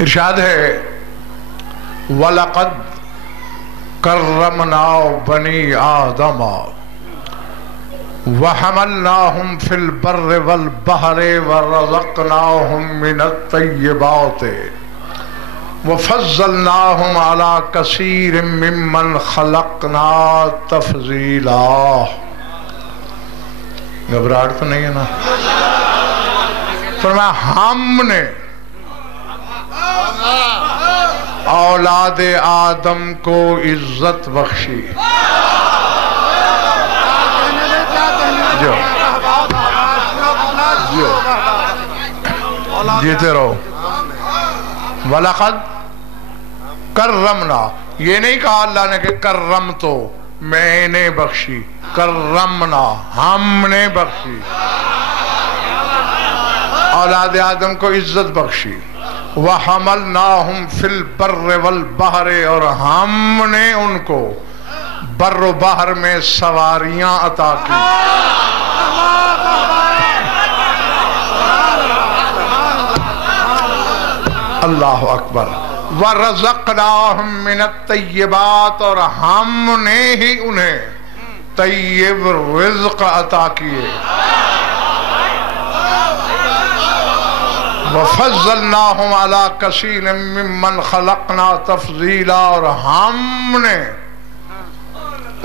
ارشاد ہے وَلَقَدْ كَرَّمْنَا بَنِي آدَمَ وَحَمَلْنَاهُمْ فِي الْبَرِّ وَالْبَحْرِ وَرَزَقْنَاهُمْ مِنَ الطَّيِّبَاتِ وَفَضَّلْنَاهُمْ عَلَى كَثِيرٍ مِّمَّنْ خَلَقْنَا تَفْضِيلًا۔ گھبراہٹ تو نہیں ہے نا؟ فرمایا ہم نے اولاد آدم کو عزت بخشی۔ جیتے رہو۔ وَلَقَدْ کرمنا، یہ نہیں کہا اللہ نے کہ کرم تو میں نے بخشی، کرمنا ہم نے بخشی، اولاد آدم کو عزت بخشی۔ وَحَمَلْنَاهُمْ فِي الْبَرِّ وَالْبَحْرِ، اور ہم نے ان کو بر و بحر میں سواریاں عطا کی۔ اللہ اکبر۔ وَرَزَقْنَاهُمْ مِنَ الطَّيِّبَاتِ، اور ہم نے ہی انہیں طیب رزق عطا کیے۔ وَفَضَّلْنَاهُمْ عَلَى كَثِيرٍ مِّمَّنْ خَلَقْنَا تَفْضِيلًا، اور ہم نے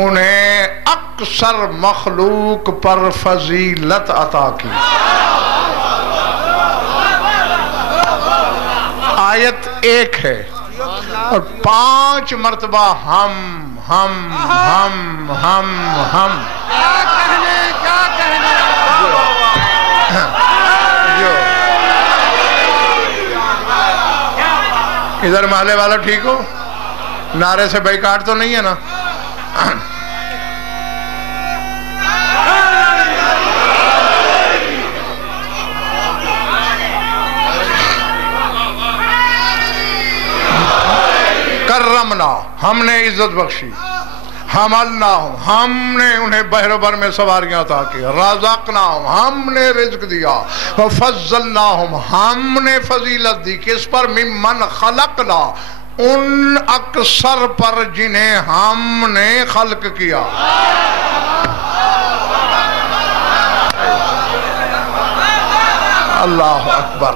انہیں اکثر مخلوق پر فضیلت عطا کی۔ آیت ایک ہے اور 5 مرتبہ ہم۔ ادھر محلے والا ٹھیک ہو؟ نعرے سے بیکاٹ تو نہیں ہے نا؟ کرمنا ہم نے عزت بخشی، حملناہم ہم نے انہیں بحر و بر میں سواریاں عطا کی، رزقناہم ہم نے رزق دیا، وفضلناہم ہم نے فضیلت دی، کس پر؟ ممن خلقنا ان اکثر پر جنہیں ہم نے خلق کیا۔ اللہ اکبر۔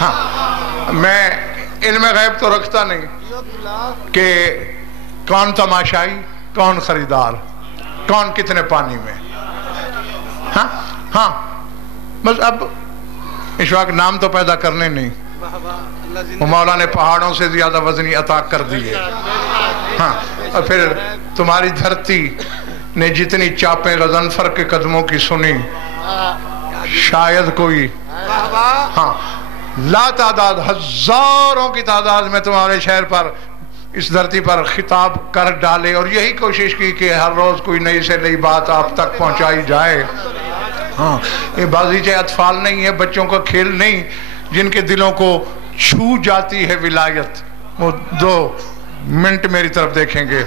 ہاں میں علم غیب تو رکھتا نہیں کہ کون تماشائی، کون خریدار، کون کتنے پانی میں۔ ہاں بس اب اس وقت نام تو پیدا کرنے نہیں، وہ مولا نے پہاڑوں سے زیادہ وزنی عطا کر دیے۔ ہاں اور پھر تمہاری دھرتی نے جتنی چاپیں غضنفر کے قدموں کی سنی، شاید کوئی ہاں لا تعداد ہزاروں کی تعداد میں تمہارے شہر پر، اس دھرتی پر خطاب کر ڈالے، اور یہی کوشش کی کہ ہر روز کوئی نئی سے نئی بات آپ تک پہنچائی جائے۔ ہاں یہ بازیچے اطفال نہیں ہے، بچوں کا کھیل نہیں، جن کے دلوں کو چھو جاتی ہے ولایت، وہ 2 منٹ میری طرف دیکھیں گے۔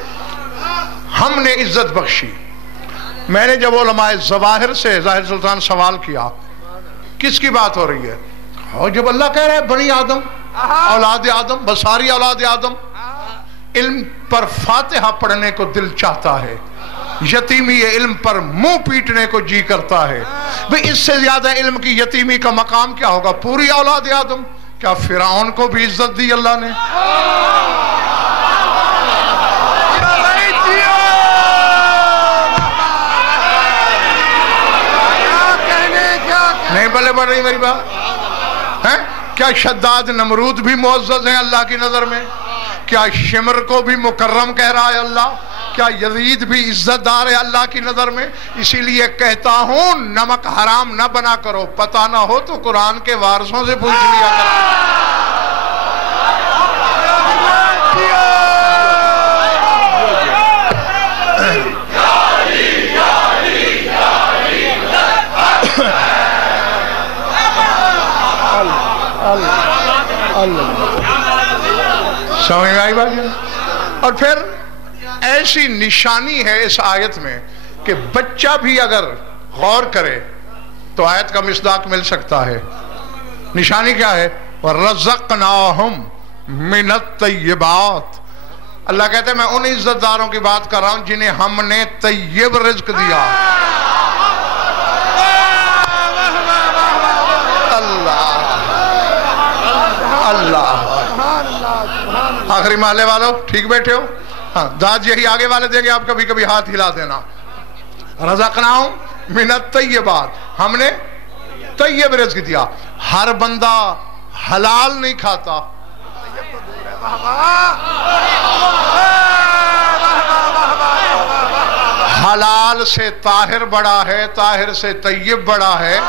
ہم نے عزت بخشی۔ میں نے جب علماء ظواہر سے ظاہر سلطان سوال کیا کس کی بات ہو رہی ہے، اور جب اللہ کہہ رہا ہے بنی آدم، اولاد آدم، بساری اولاد آدم، علم پر فاتحہ پڑھنے کو دل چاہتا ہے، یتیمی علم پر منہ پیٹنے کو جی کرتا ہے۔ بھئی اس سے زیادہ علم کی یتیمی کا مقام کیا ہوگا؟ پوری اولاد آدم۔ کیا فرعون کو بھی عزت دی اللہ نے؟ نہیں بلے بڑھ رہی میری بات؟ کیا شداد نمرود بھی معزز ہیں اللہ کی نظر میں؟ کیا شمر کو بھی مکرم کہہ رہا ہے اللہ؟ کیا یزید بھی عزت دار ہے اللہ کی نظر میں؟ اسی لیے کہتا ہوں نمک حرام نہ بنا کرو، پتہ نہ ہو تو قرآن کے وارثوں سے پوچھ لیا کرو۔ سمجھ میں آئی بات؟ اور پھر ایسی نشانی ہے اس آیت میں کہ بچہ بھی اگر غور کرے تو آیت کا مصداق مل سکتا ہے۔ نشانی کیا ہے؟ وَرَزَقْنَاهُمْ مِنَ الطَّيِّبَاتِ. اللہ کہتے ہیں میں ان عزت داروں کی بات کر رہا ہوں جنہیں ہم نے طیب رزق دیا. اللہ آخری محلے والوں ٹھیک بیٹھے ہو؟ ہاں داد یہی آگے والے دیں گے، آپ کبھی کبھی ہاتھ ہلا دینا. رزقناہم من الطیبات، ہم نے طیب رزق دیا. ہر بندہ حلال نہیں کھاتا. حلال سے طاہر بڑا ہے، طاہر سے طیب بڑا ہے.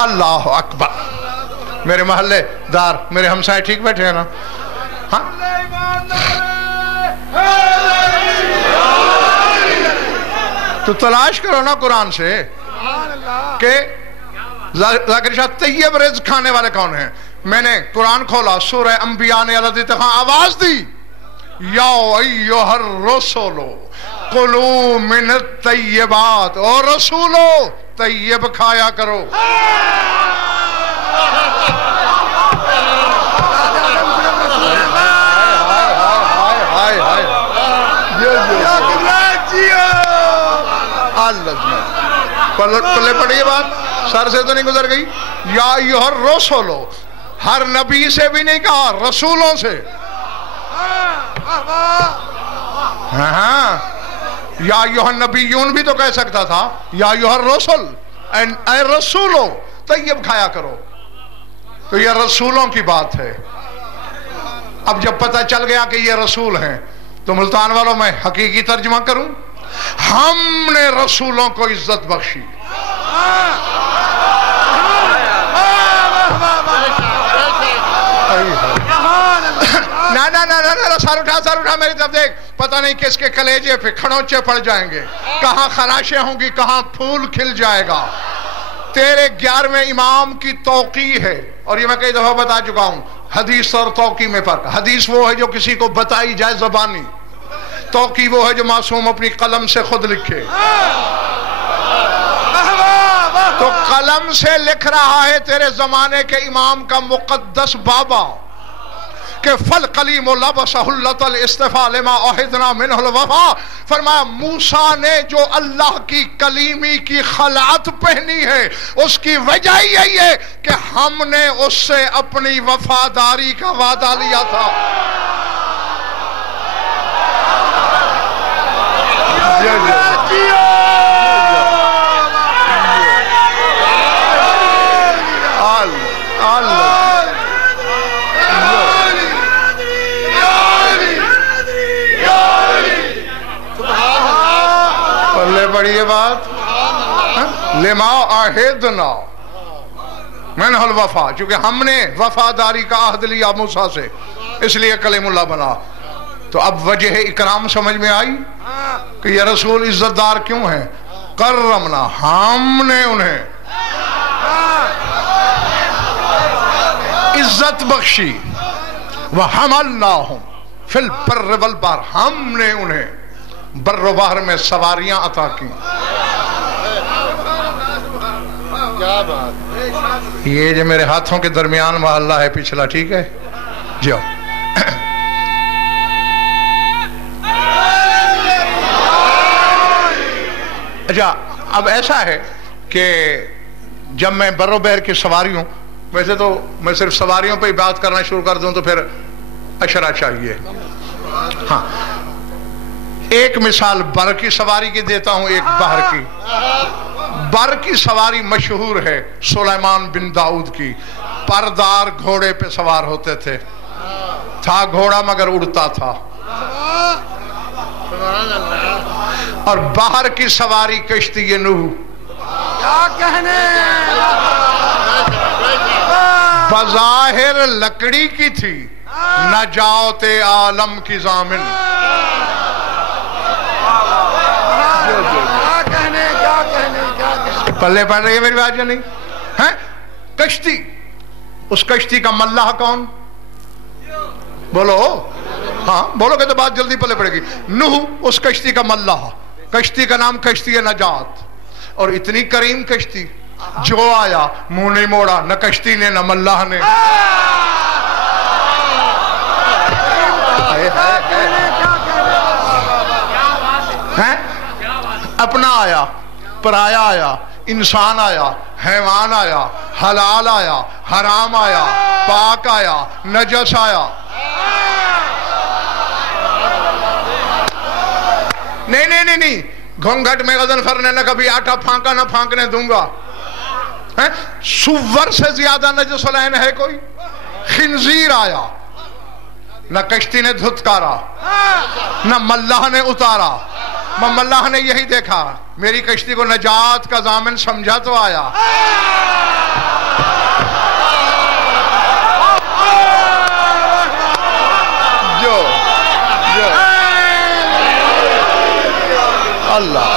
اللہ اکبر. میرے محلے دار، میرے ہمسائے ٹھیک بیٹھے ہیں نا؟ ہاں تو تلاش کرو نا قرآن سے کہ ذاکر شاہ طیب رزق کھانے والے کون ہیں. میں نے قرآن کھولا، سورہ انبیاء نے اللہ دیتے خان آواز دی، یا ایھا الرسول کلوا من الطیبات، اور رسولو طیب کھایا کرو. پلے پڑی یہ بات، سر سے تو نہیں گزر گئی. یا ایھا الرسول، ہر نبی سے بھی نہیں کہا، رسولوں سے. ہاں یا ایھا النبیون بھی تو کہہ سکتا تھا، یا ایھا الرسول، اے رسولوں طیب کھایا کرو. تو یہ رسولوں کی بات ہے. اب جب پتہ چل گیا کہ یہ رسول ہیں تو ملتان والوں میں حقیقی ترجمہ کروں، ہم نے رسولوں کو عزت بخشی. سر اٹھا میری طرف دیکھ. پتہ نہیں کس کے کلیجے پہ کھڑونچے پڑ جائیں گے، کہاں خراشیں ہوں گی، کہاں پھول کھل جائے گا. تیرے 11ویں امام کی توقیع ہے، اور یہ میں کئی دفعہ بتا چکا ہوں. حدیث اور توقیع میں فرق. حدیث وہ ہے جو کسی کو بتائی جائے زبانی، توقیع وہ ہے جو معصوم اپنی قلم سے خود لکھے. تو قلم سے لکھ رہا ہے تیرے زمانے کے امام کا مقدس بابا کہ فالقلیم لبسہ اللۃ الاصطفیٰ لما عہدنا منہ الوفا. فرمایا موسیٰ نے جو اللہ کی کلیمی کی خلعت پہنی ہے اس کی وجہ یہی ہے کہ ہم نے اس سے اپنی وفاداری کا وعدہ لیا تھا. بڑی یہ بات لما عہدنا منہ الوفا، چونکہ ہم نے وفاداری کا عہد لیا موسیٰ سے، اس لیے کلیم اللہ بنا. تو اب وجہ اکرام سمجھ میں آئی کہ یہ رسول عزت دار کیوں ہیں. کرمنا، ہم نے انہیں عزت بخشی. وحملناہم فی البر والبحر، ہم نے انہیں بر و بحر میں سواریاں عطا کی. یہ جو میرے ہاتھوں کے درمیان محلہ ہے پچھلا، ٹھیک ہے جی. اچھا اب ایسا ہے کہ جب میں بر و بحر کی سواری ہوں، ویسے تو میں صرف سواریوں پہ ہی بات کرنا شروع کر دوں تو پھر اشرا چاہیے. ہاں ایک مثال بر کی سواری کی دیتا ہوں، ایک بحر کی. بر کی سواری مشہور ہے سلیمان بن داؤد کی. پردار گھوڑے پہ سوار ہوتے تھے، تھا گھوڑا مگر اڑتا تھا. اور بحر کی سواری کشتی نوح، کیا کہنے، بظاہر لکڑی کی تھی، نجات عالم کی ضامن. پلے پڑ رہی ہے میری بات یا نہیں؟ ہیں کشتی، اس کشتی کا ملاح کون؟ بولو، ہاں بولو کہ تو بات جلدی پلے پڑے گی. نوح اس کشتی کا ملاح، کشتی کا نام کشتی نجات. اور اتنی کریم کشتی، جو آیا منہ نہیں موڑا، نہ کشتی نے نہ ملاح نے. اپنا آیا، پرایا آیا، انسان آیا، حیوان آیا، حلال آیا، حرام آیا، پاک آیا، نجس آیا. نہیں گھونگھٹ میں غزل فرنے نہ کبھی آٹا پھانکا نہ پھانکنے دوں گا. سور سے زیادہ نجس العین ہے کوئی؟ خنزیر آیا، نہ کشتی نے دھتکارا نہ ملاح نے اتارا. ملاح نے یہی دیکھا میری کشتی کو نجات کا ضامن سمجھا تو آیا. جو اللہ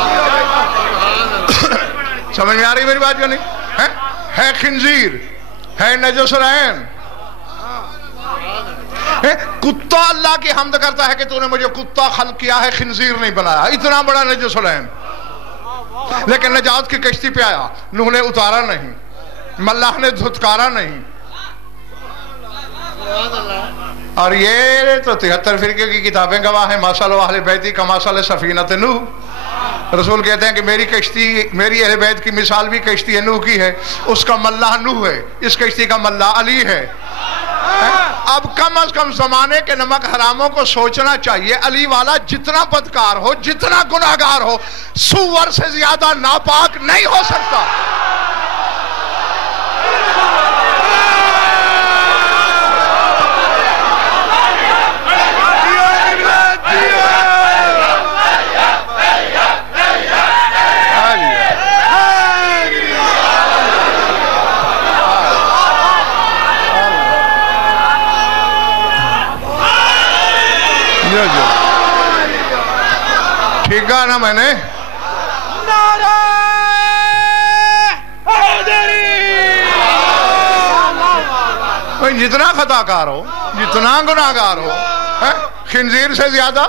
سمجھ میں آ رہی میری بات جو نہیں ہے؟ خنزیر ہے، نجس العین. کتا اللہ کی حمد کرتا ہے کہ تو نے مجھے کتا خلق کیا ہے، خنزیر نہیں بنایا. اتنا بڑا نجس العین، لیکن نجات کی کشتی پہ آیا. نوح نے اتارا نہیں، ملاح نے دھتکارا نہیں. اور یہ تو 73 فرقے کی کتابیں گواہ ہیں. مثل اہل بیتی کمثل سفینۃ نوح. رسول کہتے ہیں کہ میری کشتی، میری اہل بیت کی مثال بھی کشتی نوح کی ہے. اس کا ملاح نوح ہے، اس کشتی کا ملاح علی ہے. اب کم از کم زمانے کے نمک حراموں کو سوچنا چاہیے، علی والا جتنا بدکار ہو، جتنا گناہگار ہو، سور سے زیادہ ناپاک نہیں ہو سکتا. ٹھیک ہے نا؟ میں نے جتنا خطا کار ہو، جتنا گناہگار ہو، خنزیر سے زیادہ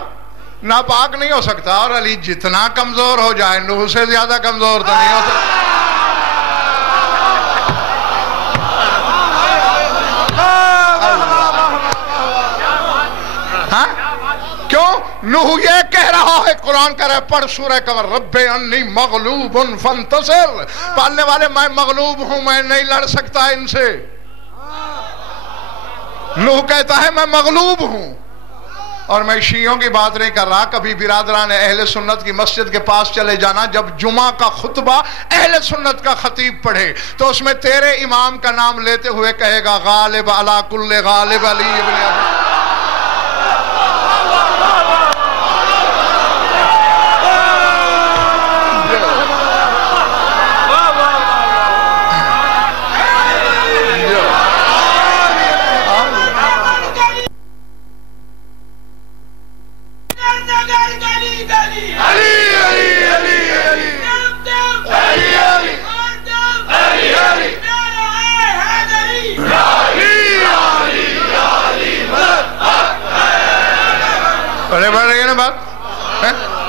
ناپاک نہیں ہو سکتا. اور علی جتنا کمزور ہو جائے، نوح سے زیادہ کمزور تو نہیں ہو سکتا. کیوں؟ نوح یہ کہہ رہا ہے، قرآن کہہ رہا ہے، پڑھ سورہ قمر، رب انی مغلوب فانتصر. پالنے والے میں مغلوب ہوں، میں نہیں لڑ سکتا ان سے. نوح کہتا ہے میں مغلوب ہوں. اور میں شیعوں کی بات نہیں کر رہا. کبھی برادران اہل سنت کی مسجد کے پاس چلے جانا، جب جمعہ کا خطبہ اہل سنت کا خطیب پڑھے تو اس میں تیرے امام کا نام لیتے ہوئے کہے گا غالب علی کل غالب علی ابن ابی.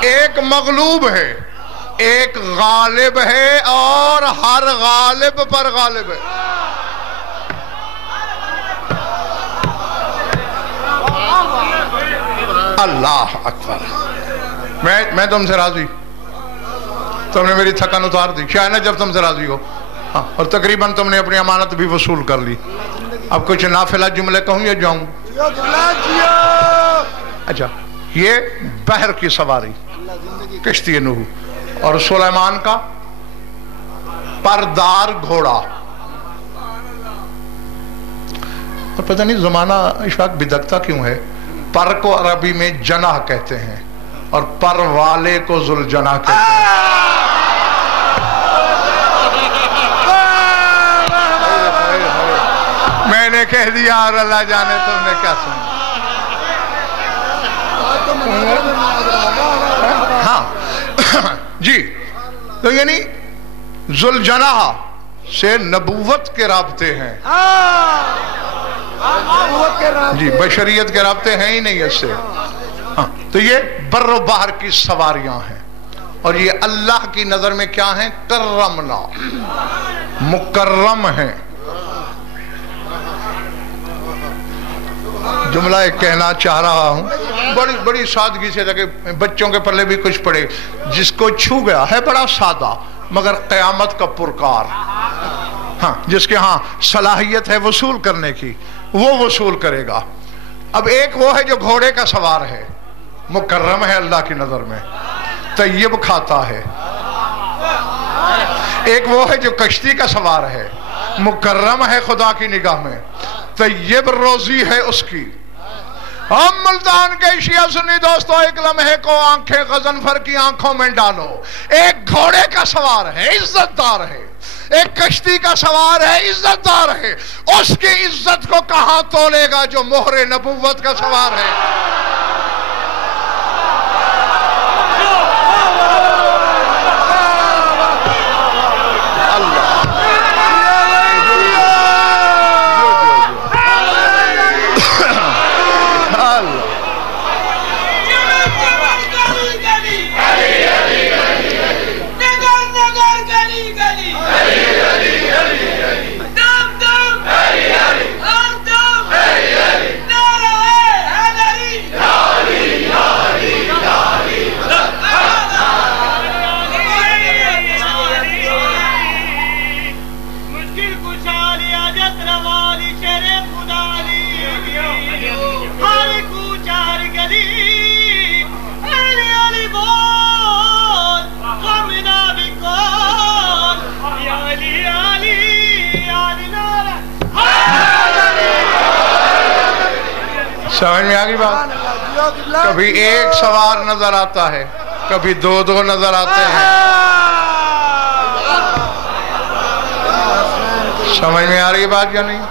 ایک مغلوب ہے، ایک غالب ہے، اور ہر غالب پر غالب ہے. اللہ اکبر. میں تم سے راضی، تم نے میری تھکن اتار دی. شاید نا جب تم سے راضی ہو. اور تقریباً تم نے اپنی امانت بھی وصول کر لی. اب کچھ نافلہ جملے کہوں یا جاؤں؟ اچھا، یہ بحر کی سواری کشتی نوح، اور سلیمان کا پردار گھوڑا. اور پتہ نہیں زمانہ اشفاق بدکتا کیوں ہے. پر کو عربی میں جناح کہتے ہیں اور پر والے کو ذوالجناح کہتے ہیں. میں نے کہہ دیا اور اللہ جانے تم نے کیا سنا. ہاں جی، تو یعنی ذوالجناح سے نبوت کے رابطے ہیں. جی، بشریت کے رابطے ہیں ہی نہیں اس سے. تو یہ بر و بحر کی سواریاں ہیں. اور یہ اللہ کی نظر میں کیا ہیں؟ کرمنا، مکرم ہیں۔ جملہ ایک کہنا چاہ رہا ہوں بڑی سادگی سے، تاکہ بچوں کے پلے بھی کچھ پڑے۔ جس کو چھو گیا ہے بڑا سادہ مگر قیامت کا پرکار، ہاں جس کے ہاں صلاحیت ہے وصول کرنے کی، وہ وصول کرے گا۔ اب ایک وہ ہے جو گھوڑے کا سوار ہے، مکرم ہے اللہ کی نظر میں، طیب کھاتا ہے۔ ایک وہ ہے جو کشتی کا سوار ہے، مکرم ہے خدا کی نگاہ میں، طیب روزی ہے اس کی۔ ہم ملتان کے شیعہ سنی دوستو، ایک لمحے کو آنکھیں غضنفر کی آنکھوں میں ڈالو۔ ایک گھوڑے کا سوار ہے، عزت دار ہے، ایک کشتی کا سوار ہے، عزت دار ہے۔ اس کی عزت کو کہاں تولے گا جو مہر نبوت کا سوار ہے؟ سمجھ میں آگئی بات؟ کبھی ایک سوار نظر آتا ہے، کبھی دو نظر آتے ہیں۔ سمجھ میں آ رہی بات یا نہیں؟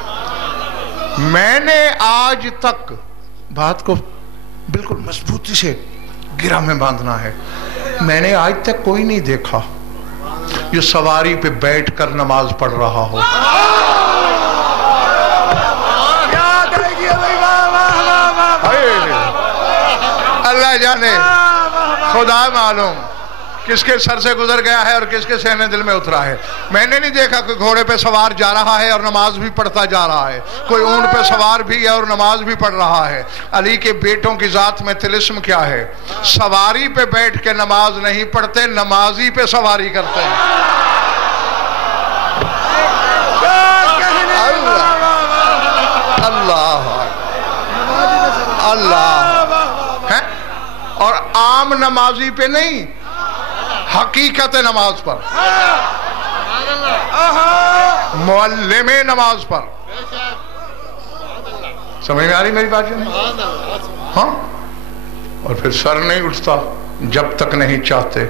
میں نے آج تک بات کو بالکل مضبوطی سے گرہ میں باندھنا ہے، میں نے آج تک کوئی نہیں دیکھا جو سواری پہ بیٹھ کر نماز پڑھ رہا ہو۔ اللہ جانے، خدا معلوم کس کے سر سے گزر گیا ہے اور کس کے سینے دل میں اترا ہے۔ میں نے نہیں دیکھا کہ گھوڑے پہ سوار جا رہا ہے اور نماز بھی پڑھتا جا رہا ہے، کوئی اونٹ پہ سوار بھی ہے اور نماز بھی پڑھ رہا ہے۔ علی کے بیٹوں کی ذات میں طلسم کیا ہے؟ سواری پہ بیٹھ کے نماز نہیں پڑھتے، نمازی پہ سواری کرتے ہیں۔ اللہ اور عام نمازی پہ نہیں، حقیقت نماز پر، معلم نماز پر۔ سمجھ میں آ رہی میری بات یا نہیں؟ ہاں، اور پھر سر نہیں اٹھتا جب تک نہیں چاہتے۔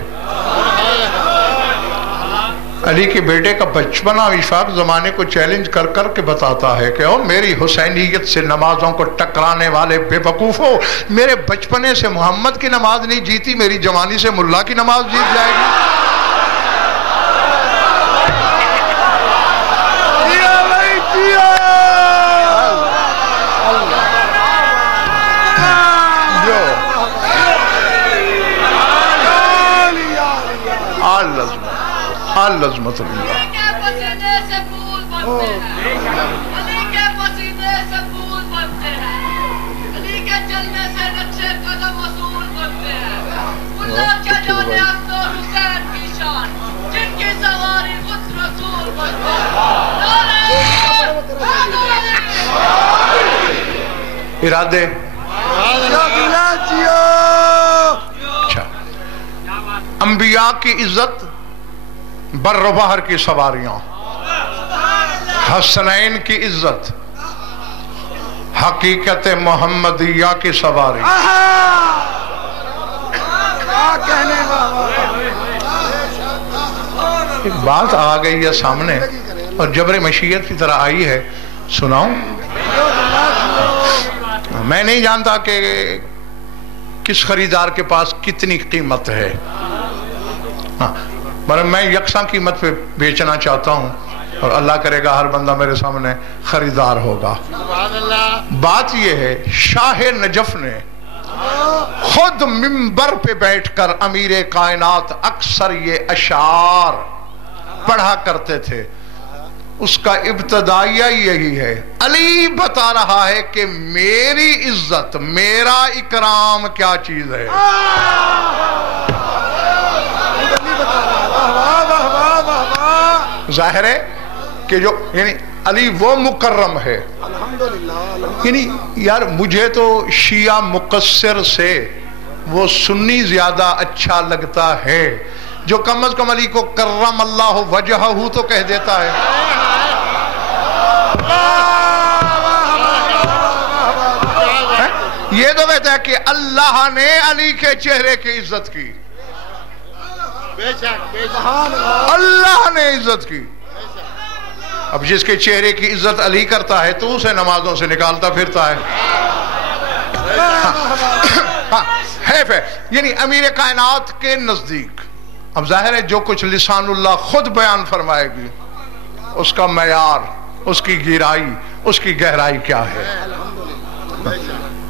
علی کے بیٹے کا بچپنا اشفاق زمانے کو چیلنج کر کر کے بتاتا ہے کہ او میری حسینیت سے نمازوں کو ٹکرانے والے بے وقوفو، میرے بچپنے سے محمد کی نماز نہیں جیتی، میری جوانی سے ملا کی نماز جیت جائے گی۔ لازمت اللہ علی کے پسینے سے پھول بنتے ہیں، علی کے پسینے سے پھول بنتے ہیں، علی کے چلنے سے نقشے قدم وصول بنتے ہیں۔ اللہ کے جانے حسن و حسین کی شان، جن کی سواری خود رسول بنتے ہیں۔ ارادے اچھا، انبیاء کی عزت، بر و بحر کی سواریاں، حسنین کی عزت، حقیقت محمدیہ کی سواری۔ ایک بات آ گئی ہے سامنے اور جبر مشیت کی طرح آئی ہے، سناؤں؟ میں نہیں جانتا کہ کس خریدار کے پاس کتنی قیمت ہے، مگر میں یکساں قیمت پہ بیچنا چاہتا ہوں اور اللہ کرے گا ہر بندہ میرے سامنے خریدار ہوگا۔ بات یہ ہے، شاہ نجف نے خود منبر پہ بیٹھ کر امیر کائنات اکثر یہ اشعار پڑھا کرتے تھے. اس کا ابتدائیہ یہی ہے. علی بتا رہا ہے کہ میری عزت، میرا اکرام کیا چیز ہے. ظاہر ہے کہ جو یعنی علی وہ مکرم ہے. یعنی یار مجھے تو شیعہ مقصر سے وہ سنی زیادہ اچھا لگتا ہے جو کم از کم علی کو کرم اللہ وجہہ تو کہہ دیتا ہے. یہ تو کہتا ہے کہ اللہ نے علی کے چہرے کی عزت کی، اللہ نے عزت کی. اب جس کے چہرے کی عزت علی کرتا ہے تو اسے نمازوں سے نکالتا پھرتا ہے. حیف ہے. یعنی امیر کائنات کے نزدیک اب ظاہر ہے جو کچھ لسان اللہ خود بیان فرمائے گی اس کا معیار، اس کی گہرائی، اس کی گہرائی کیا ہے.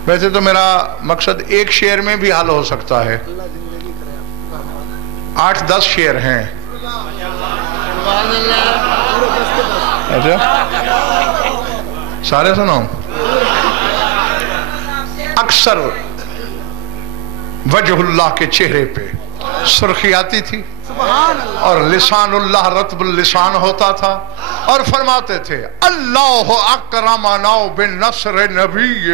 ویسے تو میرا مقصد ایک شعر میں بھی حل ہو سکتا ہے. 8-10 شعر ہیں. سارے سناؤں. اکثر وجہ اللہ کے چہرے پہ سرخی آتی تھی اور لسان اللہ رطب اللسان ہوتا تھا اور فرماتے تھے اللہ اکرمنا بنصر نبی.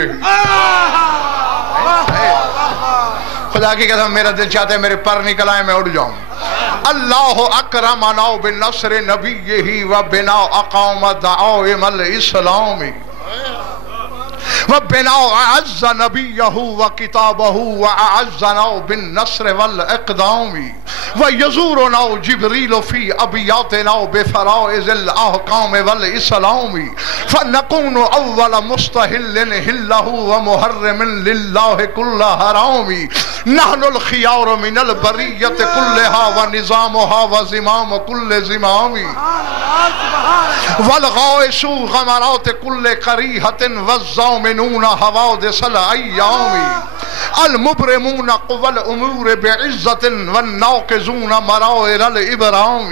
خدا کی قسم میرا دل چاہتا ہے میرے پر نکل آئے میں اڑ جاؤں. اللہ اکرمنا بنصر نبیہ وبنا اقام دعائم الاسلام وبنا اعز نبیہ وکتابہ واعزنا بالنصر والاقدام ویزورنا جبریل فی ابیاتنا بفرائض الاحکام والاسلام فنکون اول مستحل ہلہ ومحرم للہ کل حرام نحن الخیار من البریت کلہا ونظامہا وزمام کل زمام والغائش غمرات کل قریحت والزامنون حوادث الایام المبرمون قوى الامور بعزت والناقضون مرائر الابرام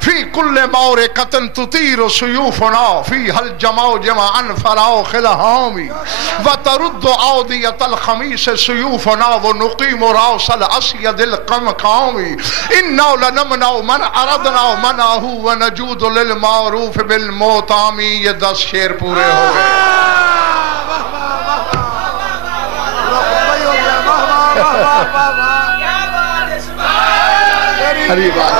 في كل مورقة تطير سيوفنا فيها الجماع جمعا فراخ الهام وترد عودية الخميس سيوفنا ونقيم راس الأسيد القمقام إنا لنمنع من أردنا منعه ونجود للمعروف بالموتام. یہ 10 شعر پورے ہو گئے. ہری بات.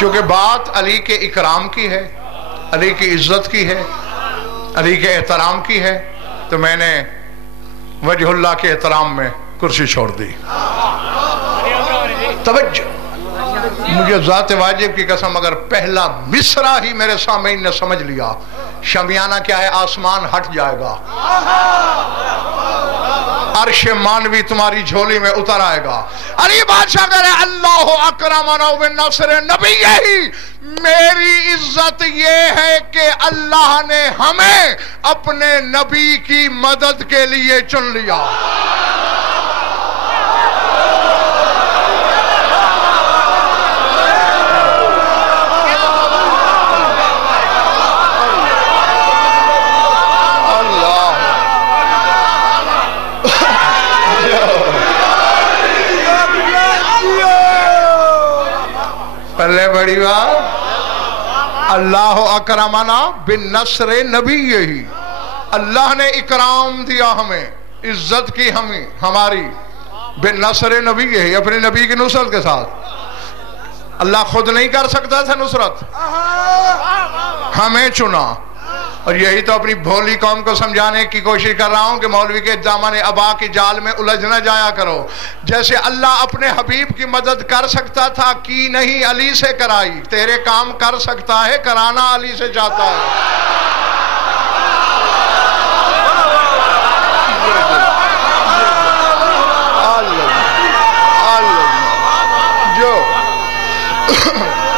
چونکہ بات علی کے اکرام کی ہے، علی کی عزت کی ہے، علی کے احترام کی ہے، تو میں نے وجہ اللہ کے احترام میں کرسی چھوڑ دی. توجہ. مجھے ذات واجب کی قسم اگر پہلا مصرع ہی میرے سامعین نے سمجھ لیا شامیانہ کیا ہے آسمان ہٹ جائے گا، عرش مانوی تمہاری جھولی میں اتر آئے گا. علی بادشاہ کہہ رہے اللہ اکرمنا بنصر نبی. یہی میری عزت یہ ہے کہ اللہ نے ہمیں اپنے نبی کی مدد کے لیے چن لیا. پہلے بڑی بات اللہ اکرمنا بالنصر نبی. اللہ نے اکرام دیا ہمیں، عزت کی ہمیں ہماری بالنصر نبی ہے، اپنے نبی کی نصرت کے ساتھ. اللہ خود نہیں کر سکتا تھا نصرت، ہمیں چنا. اور یہی تو اپنی بھولی قوم کو سمجھانے کی کوشش کر رہا ہوں کہ مولوی کے دامن ابا کی جال میں الجھ نہ جایا کرو. جیسے اللہ اپنے حبیب کی مدد کر سکتا تھا کی نہیں علی سے کرائی. تیرے کام کر سکتا ہے، کرانا علی سے چاہتا ہے. اللہ